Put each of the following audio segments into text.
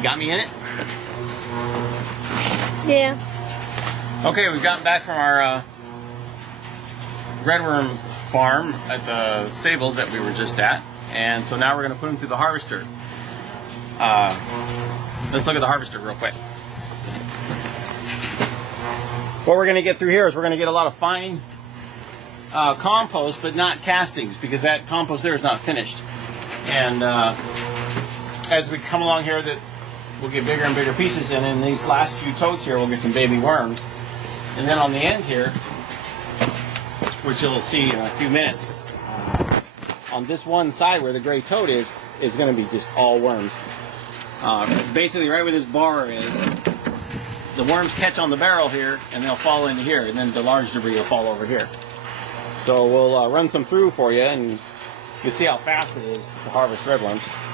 You got me in it? Yeah. Okay, we've gotten back from our redworm farm at the stables that we were just at, and so now we're going to put them through the harvester. Let's look at the harvester real quick. What we're going to get through here is we're going to get a lot of fine compost, but not castings, because that compost there is not finished. And as we come along here, that we'll get bigger and bigger pieces, and in these last few totes here, we'll get some baby worms. And then on the end here, which you'll see in a few minutes, on this one side where the gray toad is going to be just all worms. Basically, right where this bar is, the worms catch on the barrel here, and they'll fall into here, and then the large debris will fall over here. So we'll run some through for you, and you'll see how fast it is to harvest redworms.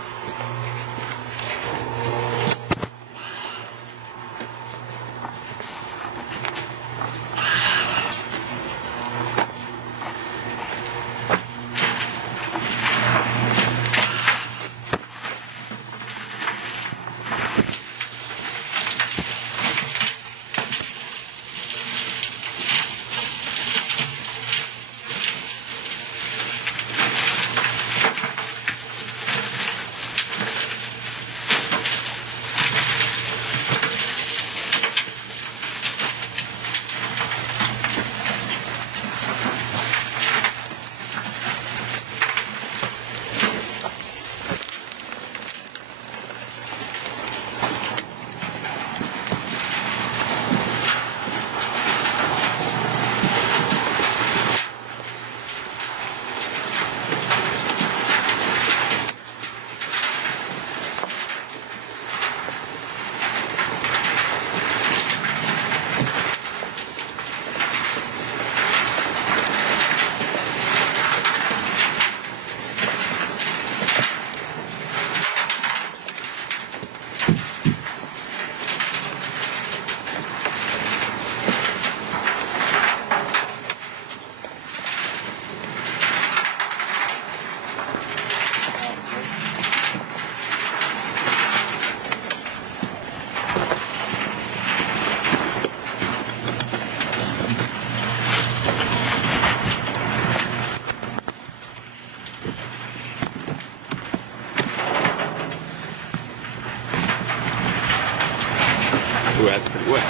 Ooh, that's pretty wet.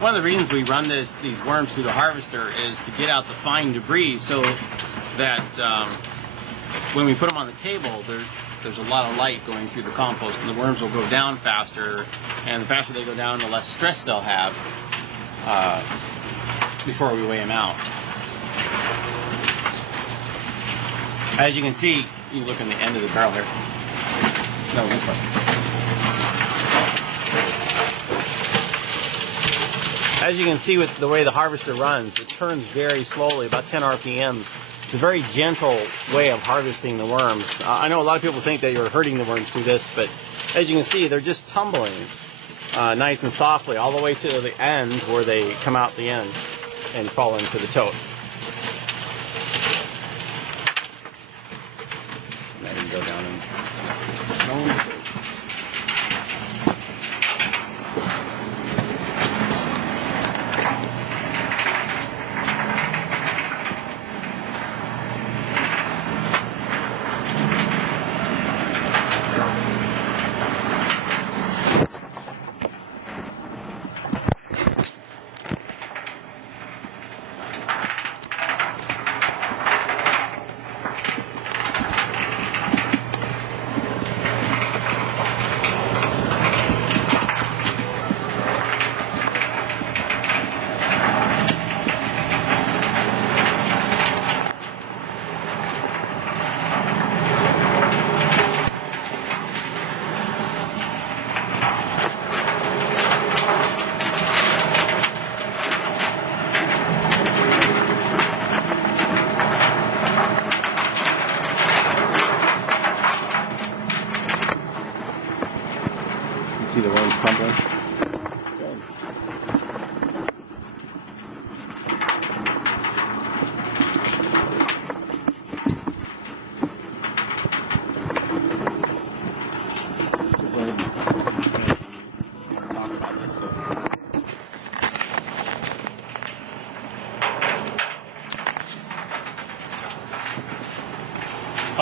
One of the reasons we run these worms through the harvester is to get out the fine debris, so that when we put them on the table, there's a lot of light going through the compost, and the worms will go down faster, and the faster they go down, the less stress they'll have before we weigh them out. As you can see, you look in the end of the barrel here. No, this one. As you can see with the way the harvester runs, it turns very slowly, about 10 RPMs. It's a very gentle way of harvesting the worms. I know a lot of people think that you're hurting the worms through this, but as you can see, they're just tumbling nice and softly all the way to the end where they come out the end and fall into the tote. Now you go down and see the worms tumbling. Good.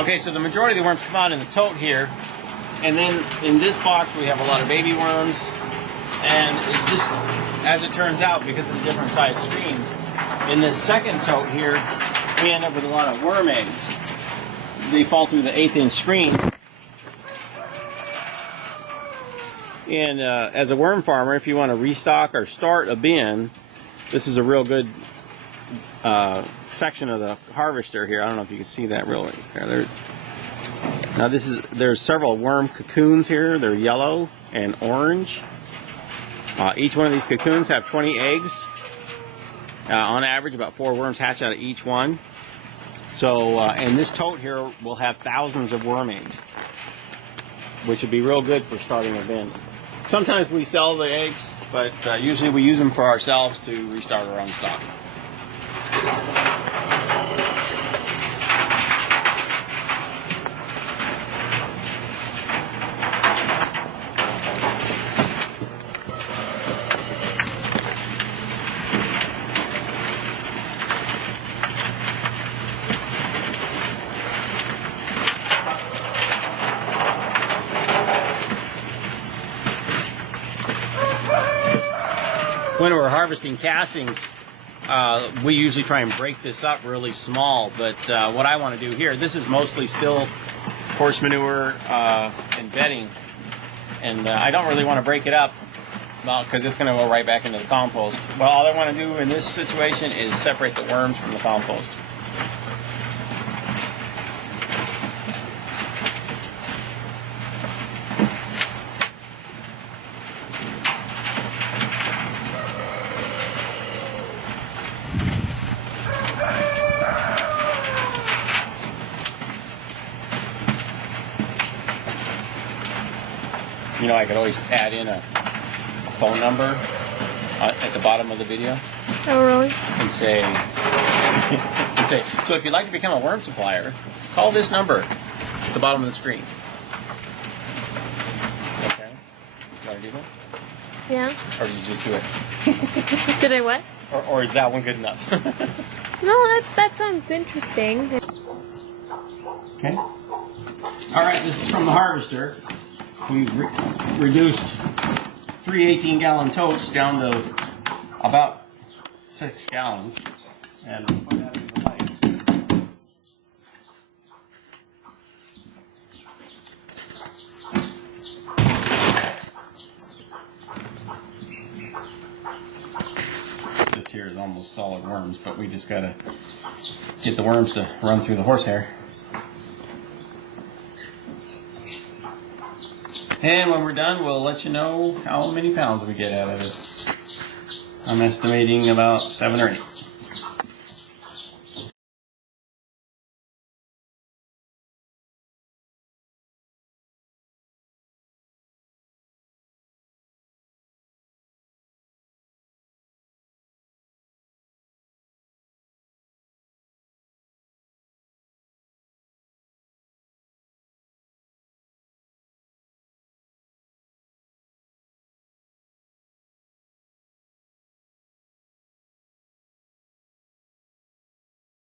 Okay, so the majority of the worms come out in the tote here, and then in this box we have a lot of baby worms, and it just, as it turns out, because of the different size screens, in this second tote here, we end up with a lot of worm eggs. They fall through the 1/8-inch screen. And as a worm farmer, if you want to restock or start a bin, this is a real good section of the harvester here. I don't know if you can see that really. Now there's several worm cocoons here. They're yellow and orange. Each one of these cocoons have 20 eggs. On average, about 4 worms hatch out of each one. So, and this tote here will have thousands of worm eggs, which would be real good for starting a bin. Sometimes we sell the eggs, but usually we use them for ourselves to restart our own stock. When we're harvesting castings, we usually try and break this up really small, but what I want to do here, this is mostly still horse manure and bedding, and I don't really want to break it up, well, because it's going to go right back into the compost. Well, all I want to do in this situation is separate the worms from the compost. You know, I could always add in a phone number at the bottom of the video. Oh, really? And say, so if you'd like to become a worm supplier, call this number at the bottom of the screen. Okay? You want to do that? Yeah. Or did you just do it? Did I what? Or is that one good enough? No, that sounds interesting. Okay. All right, this is from the harvester. We've reduced 3 18-gallon totes down to about 6 gallons. And we'll put that in the pipe. This here is almost solid worms, but we just got to get the worms to run through the horsehair. And when we're done, we'll let you know how many pounds we get out of this. I'm estimating about 7 or 8.